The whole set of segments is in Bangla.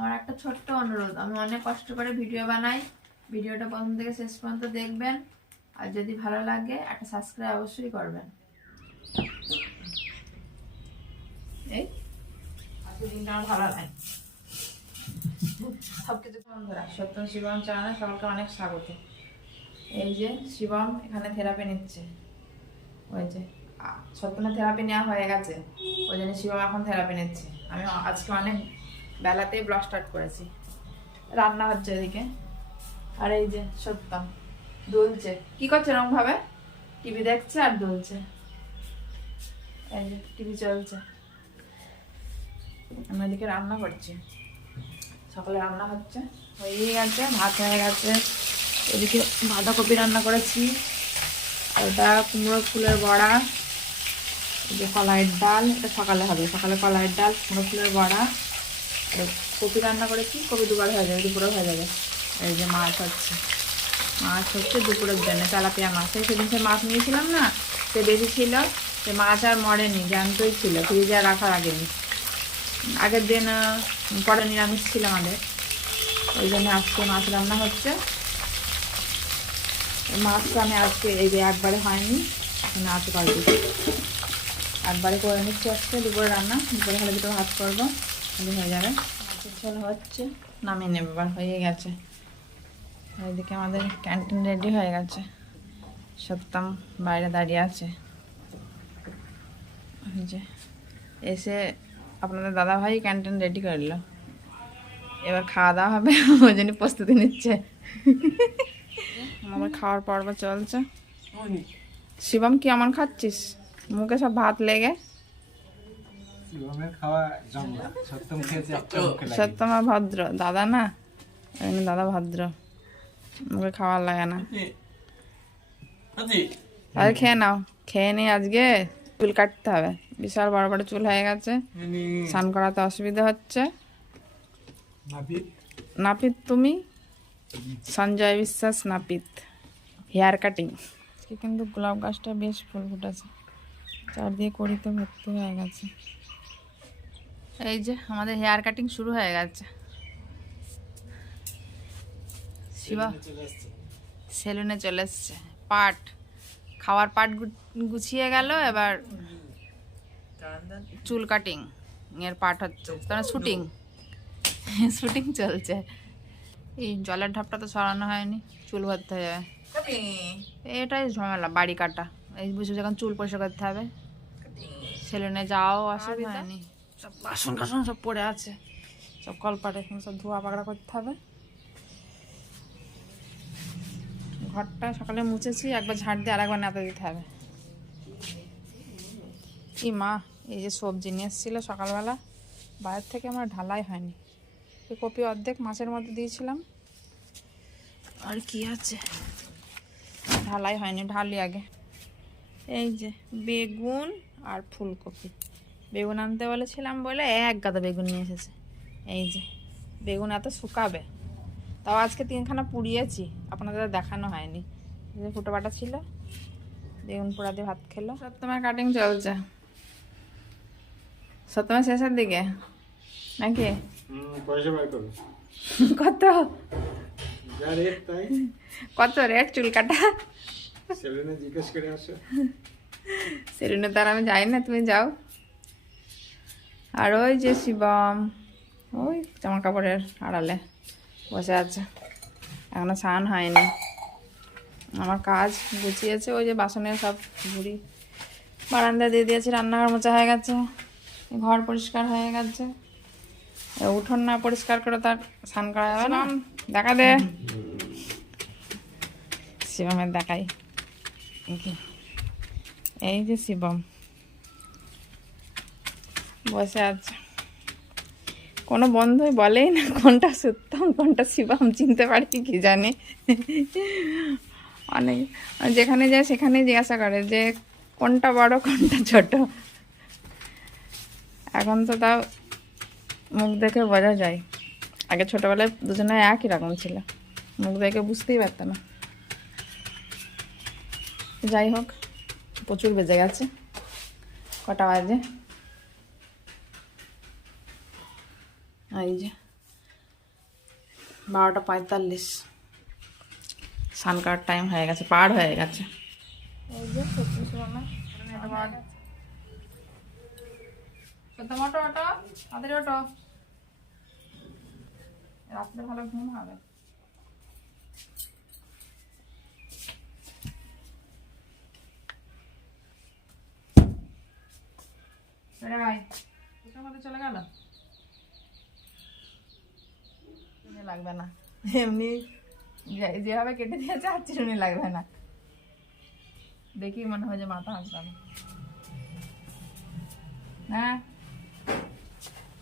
আমার একটা ছোট্ট অনুরোধ, আমি অনেক কষ্ট করে ভিডিও বানাই, ভিডিওটা প্রথম থেকে শেষ পর্যন্ত দেখবেন, আর যদি ভালো লাগে একটা সাবস্ক্রাইব অবশ্যই করবেন। এই আজকে দিনটা আমার ভালো লাগে সবকিছু। বন্ধুরা, সত্যম শিবম চ্যানেলে সকলকে অনেক স্বাগত। এই যে শিবম এখানে থেরাপি নিচ্ছে, ওই যে সত্যমের থেরাপি নেওয়া হয়ে গেছে, ওই জন্য শিবম এখন থেরাপি নিচ্ছে। আমি আজকে অনেক বেলাতেই ব্লগ স্টার্ট করেছি, রান্না হচ্ছে এদিকে। আর এই যে সত্যম দুলছে, কি করছে এরকম ভাবে, টিভি দেখছে আর দুলছে। এই যে টিভি চলছে, আমি এদিকে রান্না করছি, সকালে রান্না হচ্ছে, হয়ে গেছে, ভাত হয়ে গেছে। এদিকে বাঁধাকপি রান্না করেছি, আর ওটা কুমড়ো ফুলের বড়া, এই যে কলাইয়ের ডাল, এটা সকালে হবে, সকালে কলাইয়ের ডাল, কুমড়ো ফুলের বড়া, আর কপি রান্না করেছি, কপি দুবার হয়ে যাবে, দুপুরে হয়ে যাবে। এই যে মাছ হচ্ছে, মাছ হচ্ছে দুপুরের জন্য, তেলাপিয়া মাছ। সেদিন সে মাছ নিয়েছিলাম না, সে বেশি ছিল, সে মাছ আর মরেনি, জ্যান্তই ছিল, ফ্রিজে আর রাখার আগেনি, আগের দিন পরে নিরামিষ ছিল আমাদের, ওই জন্য আজকে মাছ রান্না হচ্ছে। মাছটা আমি আজকে এই যে একবারে হয়নি, এখন আজ করবো, একবারে করে নিচ্ছি আজকে দুপুরে রান্না, দুপুরে হলে দুটো ভাত করবো, তাহলে হয়ে যাবে। মাছের ঝোল হচ্ছে, নামিয়ে নেবে, এবার হয়ে গেছে। এইদিকে আমাদের ক্যান্টিন রেডি হয়ে গেছে, সত্যম বাইরে দাঁড়িয়ে আছে। এই যে এসে আপনাদের দাদাভাই ক্যান্টিন রেডি করলো, এবার খাওয়া দাওয়া হবে, ওই জন্য প্রস্তুতি নিচ্ছে। আমার খাওয়ার পর্ব চলছে। শিবম কি এমন খাচ্ছিস, মুখে সব ভাত লেগে? সত্যম ভদ্র দাদা না, দাদা ভদ্র, মুখে খাওয়ার লাগে না। আর খেয়ে নাও, খেয়ে নি, আজকে চুল কাটতে হবে, বিশাল বড় বড় চুল হয়ে গেছে, স্নান করাতে অসুবিধা হচ্ছে। নাপিত তুমি? সঞ্জয় বিশ্বাস নাপিত, হেয়ার কাটিং। কিন্তু গোলাপ গাছটা বেশ ফুল ফুটেছে, চারদিকে কড়িতে ভর্তি হয়ে গেছে। এই যে আমাদের হেয়ার কাটিং শুরু হয়ে গেছে, শিবা সেলুনে চলে এসছে। পাট খাওয়ার পাট গুছিয়ে গেল, এবার চুল কাটিং এর পাট হচ্ছে, তার শুটিং শুটিং চলছে। এই জলের ঢাপটা তো সরানো হয়নি, চুল ভরতে হয়ে যাবে, এটাই ঝামেলা বাড়ি কাটা। এই বুঝে যখন চুল পরিষ্কার করতে হবে, সেলুনে যাওয়াও অসুবিধা হয়নি, সব বাসন টাসন সব পড়ে আছে, সব কলপাটে সব ধোয়া পাকড়া করতে হবে। ঘরটা সকালে মুছেছি, একবার ঝাড় দিয়ে আর একবার নেতা দিতে হবে। কি মা, এই যে সবজি নিয়ে এসেছিল সকালবেলা, বাইরের থেকে আমার ঢালাই হয়নি, এই কপি অর্ধেক মাছের মধ্যে দিয়েছিলাম, আর কি আছে, ঢালাই হয়নি, ঢালি আগে। এই যে বেগুন আর ফুলকপি, বেগুন আনতে বলেছিলাম বলে এক গাদা বেগুন নিয়ে এসেছে। এই যে বেগুন এত শুকাবে, তাও আজকে 3খানা পুড়িয়েছি, আপনাদের দেখানো হয়নি, যে ফুটো বাটা ছিল, বেগুন পোড়া দিয়ে ভাত খেলো। সত্যমের কাটিং চলছে, সত্যমের শেষের দিকে নাকি? কত কত রেট চুল কাটা? সেলুনে জিজ্ঞেস করে আসো, সেলুনে তার আমি যাই না, তুমি যাও। আর ওই যে শিবম ওই জামা কাপড়ের আড়ালে বসে আছে, এখনো স্নান হয়নি। আমার কাজ গুছিয়েছে, ওই যে বাসনের সব ঝুড়ি বারান্দা দিয়ে দিয়েছি, রান্নাঘর মোছা হয়ে গেছে, ঘর পরিষ্কার হয়ে গেছে। উঠোন না পরিষ্কার করে তার স্নান করা যাবে না। দেখা দে শিবমের দেখাই, এই যে শিবম বসে আছে, কোনো বন্ধুই বলেই না কোনটা সত্যম কোনটা শিবম, চিনতে পারি কি জানি। অনেক যেখানে যায় সেখানে জিজ্ঞাসা করে যে কোনটা বড় কোনটা ছোট। এখন তো তাও মুখ দেখে বোঝা যায়, আগে ছোটবেলায় দুজনে একই রকম ছিল, মুখ দেখে বুঝতেই পারত না। যাই হোক, প্রচুর বেজে গেছে, কটা বাজে? এই যে 12:45 স্নান করার টাইম হয়ে গেছে, পার হয়ে গেছে। এই যে সত্যি শোনা সত্যম অটো অটো তাদের অটো, রাত্রে ভালো ঘুম হবে। চলে গেল, লাগবে না এমনি যেভাবে কেটে দিয়েছে আর চিরুনি লাগবে না, দেখি মনে হয় যে মাথা হাসবে। হ্যাঁ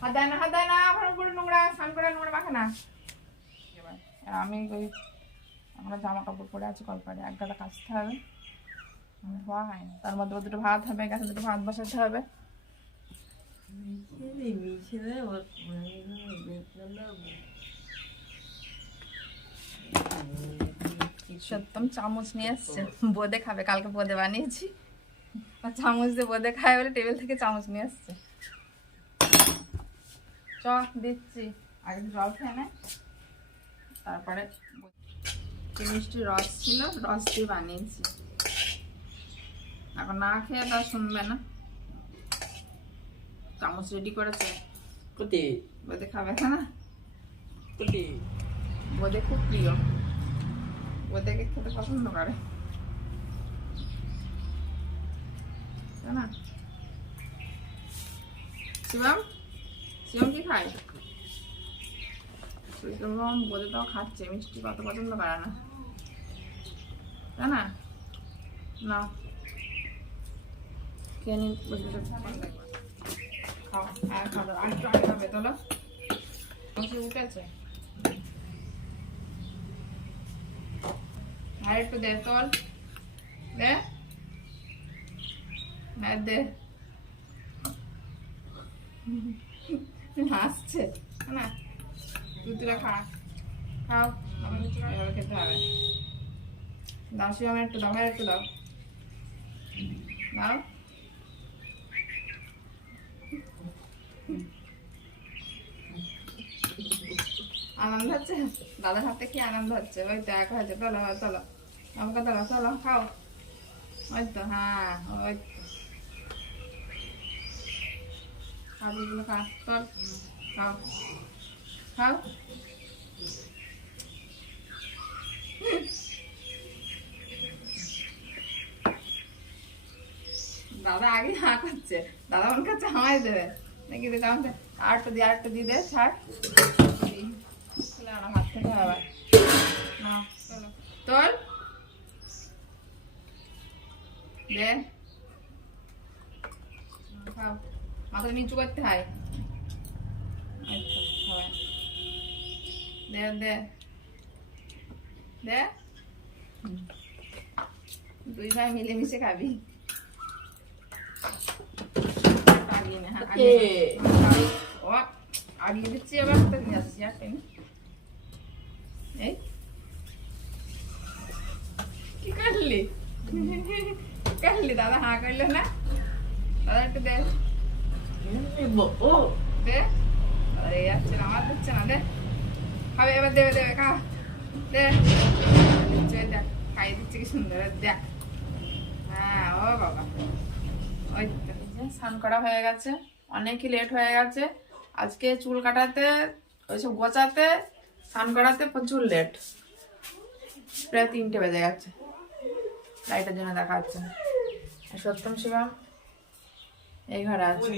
হাত দেয় না, হাত দেয় না, আমার উপরে নোংরা, স্নান করে নোংরা মাখে না। আমি ওই আমরা জামা কাপড় পরে আছি কলপাড়ে, এক গাদা কাচতে হবে, ধোয়া হয় না। তার মধ্যে দুটো ভাত হবে, গাছে দুটো ভাত বসাতে হবে। সত্যম চামচ নিয়ে এসছে, বোঁদে খাবে, কালকে বোঁদে বানিয়েছি, চামচ দিয়ে বোঁদে খায় বলে টেবিল থেকে চামচ নিয়ে এসছে। চ দিচ্ছি, আগে জল খেয়ে নে, তারপরে মিষ্টি রস ছিল, রস দিয়ে বানিয়েছি। এখন না খেয়ে তা শুনবে না। চামচ রেডি করেছে, বোঁদে খাবে না, বোঁদে খুব প্রিয়, বোঁদেকে খেতে পছন্দ করে না। শিবম, শিবম কি খায়? শিবম বোঁদে তাও খাচ্ছে, মিষ্টি কত পছন্দ করে না, তাই না? না খেয়ে নিন, বসে বসে খাও, আর খাবে, আর একটু আগে খাবে, তোলো উঠেছে, আর একটু দে, তোল দে, হ্যাঁ দে, হাসছে না, তুই খা, খাও, এভাবে খেতে হবে। দাও শিবম একটু দাও, একটু দাও, দাও। আনন্দ হচ্ছে, দাদার হাতে কি আনন্দ হচ্ছে, ওই তো এক হয়েছে, তোলো তোলো, আমাকে তোলো, চলো খাও, ওই তো, হ্যাঁ ওই তো, খাবিগুলো খা, চল খাও, খাও। দাদা আগে হা করছে, দাদা ওর কাছে হামাই দেবে নাকি, আরেকটা দিয়ে, আরেকটা দিয়ে দে, ছাড়, হাত থেকে আবার না, চলো তোল দে, খাও, মাথা নিচু করতে হয়, দে দে দে, দুই ভাই মিলেমিশে খাবি। আগিয়ে দিচ্ছি, আবার নিয়ে আসছি, আর এই কি করলি, করলি দাদা হা করলো না, দাদা একটু দে, দে, এই আসছে না, আমার দিচ্ছে না, দে খাবে, এবার দেবে, দেবে খা, দে দিচ্ছে, দেখ খাইয়ে দিচ্ছে কি সুন্দর, দেখ, হ্যাঁ ও বাবা। ওই স্নান করা হয়ে গেছে, অনেকই লেট হয়ে গেছে আজকে, চুল কাটাতে, ওইসব গোছাতে, স্নান করাতে প্রচুর লেট, প্রায় 3টে বেজে গেছে, লাইটের জন্য দেখা যাচ্ছে না। সত্যম শিবম এই ঘরে আছে,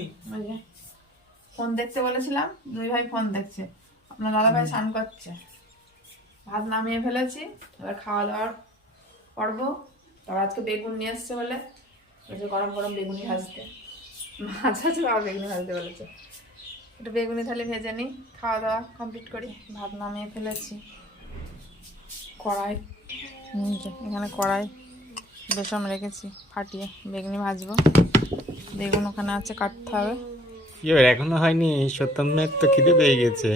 ফোন দেখতে বলেছিলাম, দুই ভাই ফোন দেখছে, আপনার দাদা ভাই স্নান করছে, ভাত নামিয়ে ফেলেছি, এবার খাওয়া দাওয়ার করবো। তারপর আজকে বেগুন নিয়ে এসছে বলে, গরম গরম বেগুনি ভাজতে, মাছ আছে আর বেগুনি ভাজতে বলেছে, একটু বেগুনি তাহলে ভেজে নিই, খাওয়া দাওয়া কমপ্লিট করি। ভাত নামিয়ে ফেলেছি, কড়াই এখানে কড়াই বেসম রেখেছি, ফাটিয়ে বেগুনি ভাজবো, বেগুন ওখানে আছে, কাটতে হবে। এখনো হয়নি, সত্যমের তো খিদে পেয়ে গেছে।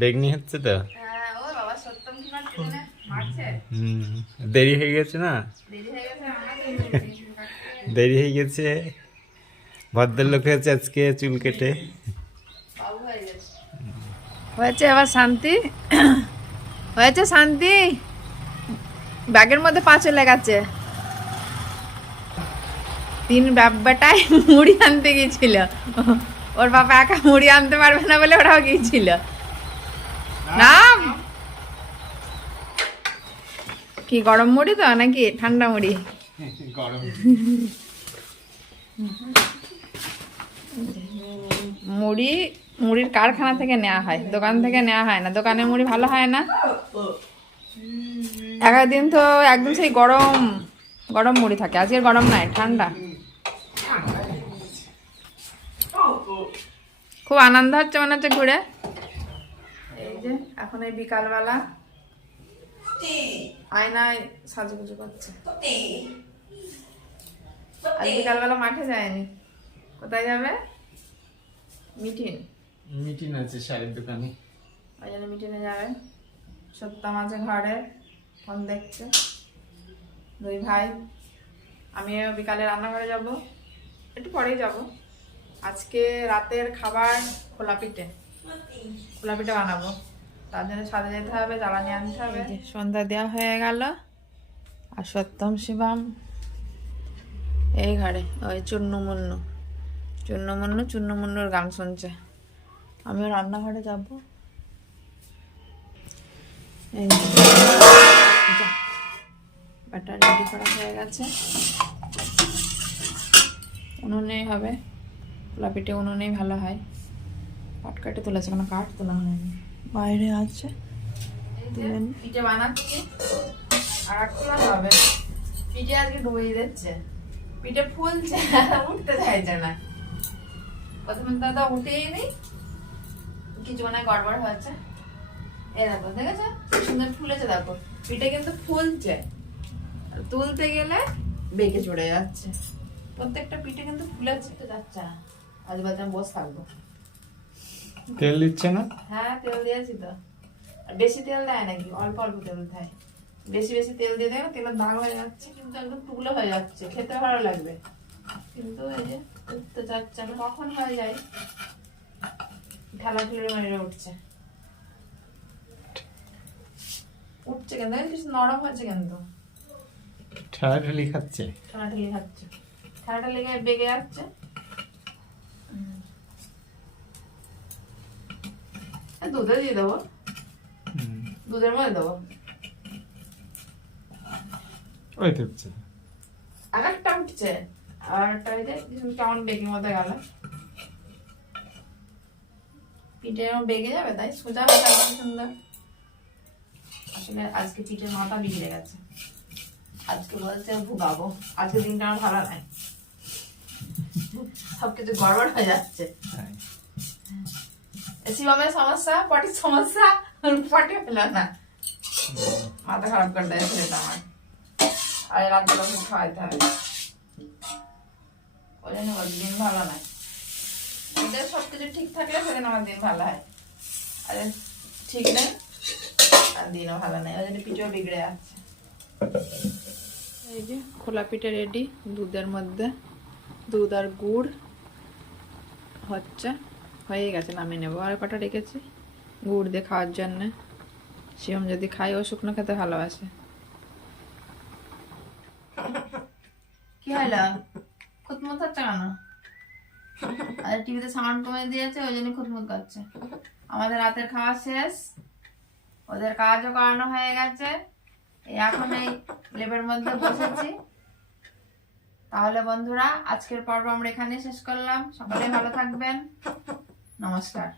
বেগনি হচ্ছে তো, দেরি হয়ে গেছে না, দেরি হয়ে গেছে, ভদ্রলোক হয়েছে আজকে চুল কেটে। হয়েছে এবার শান্তি, হয়েছে শান্তি। ব্যাগের মধ্যে পা চলে গেছে। 3 বেটায় মুড়ি আনতে গিয়েছিল, ওর বাবা একা মুড়ি আনতে পারবে না বলে ওরাও গিয়েছিল। না কি গরম মুড়ি তো নাকি ঠান্ডা মুড়ি? গরম। মুড়ির কারখানা থেকে নেওয়া হয়, দোকান থেকে নেওয়া হয় না। দোকানে মুড়ি ভালো হয় না। একদিন তো একদম সেই গরম গরম মুড়ি থাকে, আজকের গরম নাই, ঠান্ডা। খুব আনন্দ হচ্ছে মনে হচ্ছে ঘুরে। এই যে এখন এই বিকালবেলা আয়নায় সাজুগুজু করছে। আজ বিকালবেলা মাঠে যায়নি, কোথায় যাবে? মিটিং আছে শাড়ির দোকানে, ওই জন্য মিটিংয়ে যাবে। সত্যম আছে ঘরে, ফোন দেখছে। 2 ভাই। আমিও বিকালে রান্নাঘরে যাব, একটু পরেই যাব। আজকে রাতের খাবার খোলা পিঠে বানাবো, তার জন্য ছাদে যেতে হবে, জ্বালানি আনতে হবে। সন্ধ্যা দেওয়া হয়ে গেল, আর সত্যম শিবাম এই ঘরে ওই চূর্ণমুন্নুর গান শুনছে। আমিও রান্নাঘরে যাব। এই ব্যাটার রেডি করা হয়ে গেছে, উনুনেই হবে। খোলা পিঠে উনুনেই ভালো হয়। কাঠ কাটে তুলেছে, কোনো কাঠ তোলা হয়নি, বাইরে আছে। পিঠে বানাচ্ছি আর তোলা হবে। পিঠে আজকে ডুবিয়ে দিচ্ছে, পিঠে ফুলছে, উঠতে চাইছে না। প্রথমে তো উঠেই নি, কিছু মনে হয় গড়বড় হয়েছে। এ দেখো, দেখেছো সুন্দর ফুলেছে, দেখো পিঠে কিন্তু ফুলছে। তুলতে গেলে বেঁকে চড়ে যাচ্ছে। প্রত্যেকটা পিঠে কিন্তু ফুলেছে, তো যাচ্ছে না। আজ বাদ আমি বসে থাকবো। তেল দিচ্ছে না? হ্যাঁ তেল দিয়েছি তো। আর বেশি তেল দেয় নাকি? অল্প অল্প তেল দেয়। বেশি বেশি তেল দিয়ে দেয়, তেলের দাগ হয়ে যাচ্ছে, কিন্তু একদম টুকলো হয়ে যাচ্ছে, খেতে ভালো লাগবে। কিন্তু এই যে উঠতে চাচ্ছে না, কখন হয়ে যায়। ঠেলাঠেলি মেরে উঠছে কিন্তু কিছু নরম হয়েছে, কিন্তু ঠেলাঠেলি খাচ্ছে, ঠেলাঠেলি বেগে যাচ্ছে। দুধে দিয়ে দেবো, দুধের মধ্যে দেবো। ওই তো হচ্ছে, আর একটা উঠছে, আর একটা কেমন বেগের মধ্যে গেল। পিঠে বেগে যাবে, তাই সোজা হয়ে সুন্দর। আসলে আজকে পিঠের মাথা বিগড়ে গেছে। আজকে বলছে ভুগাবো, আজকে দিনটা আমার ভালো নাই, সবকিছু গড়বড় হয়ে যাচ্ছে। শিবমের সমস্যা, পটির সমস্যা, পটি পেল না, মাথা খারাপ করে দেয় ছেলেটা আমার। আর রাত্রে ওষুধ খাওয়াইতে হবে, ওই জন্য দিন ভালো নাই। ওদের সবকিছু ঠিক থাকলে সেদিন আমার দিন ভালো হয়, আর ঠিক নেই আর দিনও ভালো নেই, ওই জন্য পিঠেও বিগড়ে যাচ্ছে। এই যে খোলা পিঠে রেডি, দুধের মধ্যে দুধ আর গুড় হচ্ছে, হয়ে গেছে, নামিয়ে নেবো। আর কটা রেখেছি গুড় দিয়ে খাওয়ার জন্য। শিবম যদি খাই, ও শুকনো খেতে ভালোবাসে। কি হলো, খুঁতমুত হচ্ছে কেন? আর টিভিতে সাউন্ড কমে দিয়েছে, ওই জন্য খুঁতমুত করছে। আমাদের রাতের খাওয়া শেষ, ওদের কাজও করানো হয়ে গেছে। এখন এই লেপের মধ্যে বসেছি। তাহলে বন্ধুরা, আজকের পর্ব আমরা এখানে শেষ করলাম। সকলে ভালো থাকবেন, নমস্কার।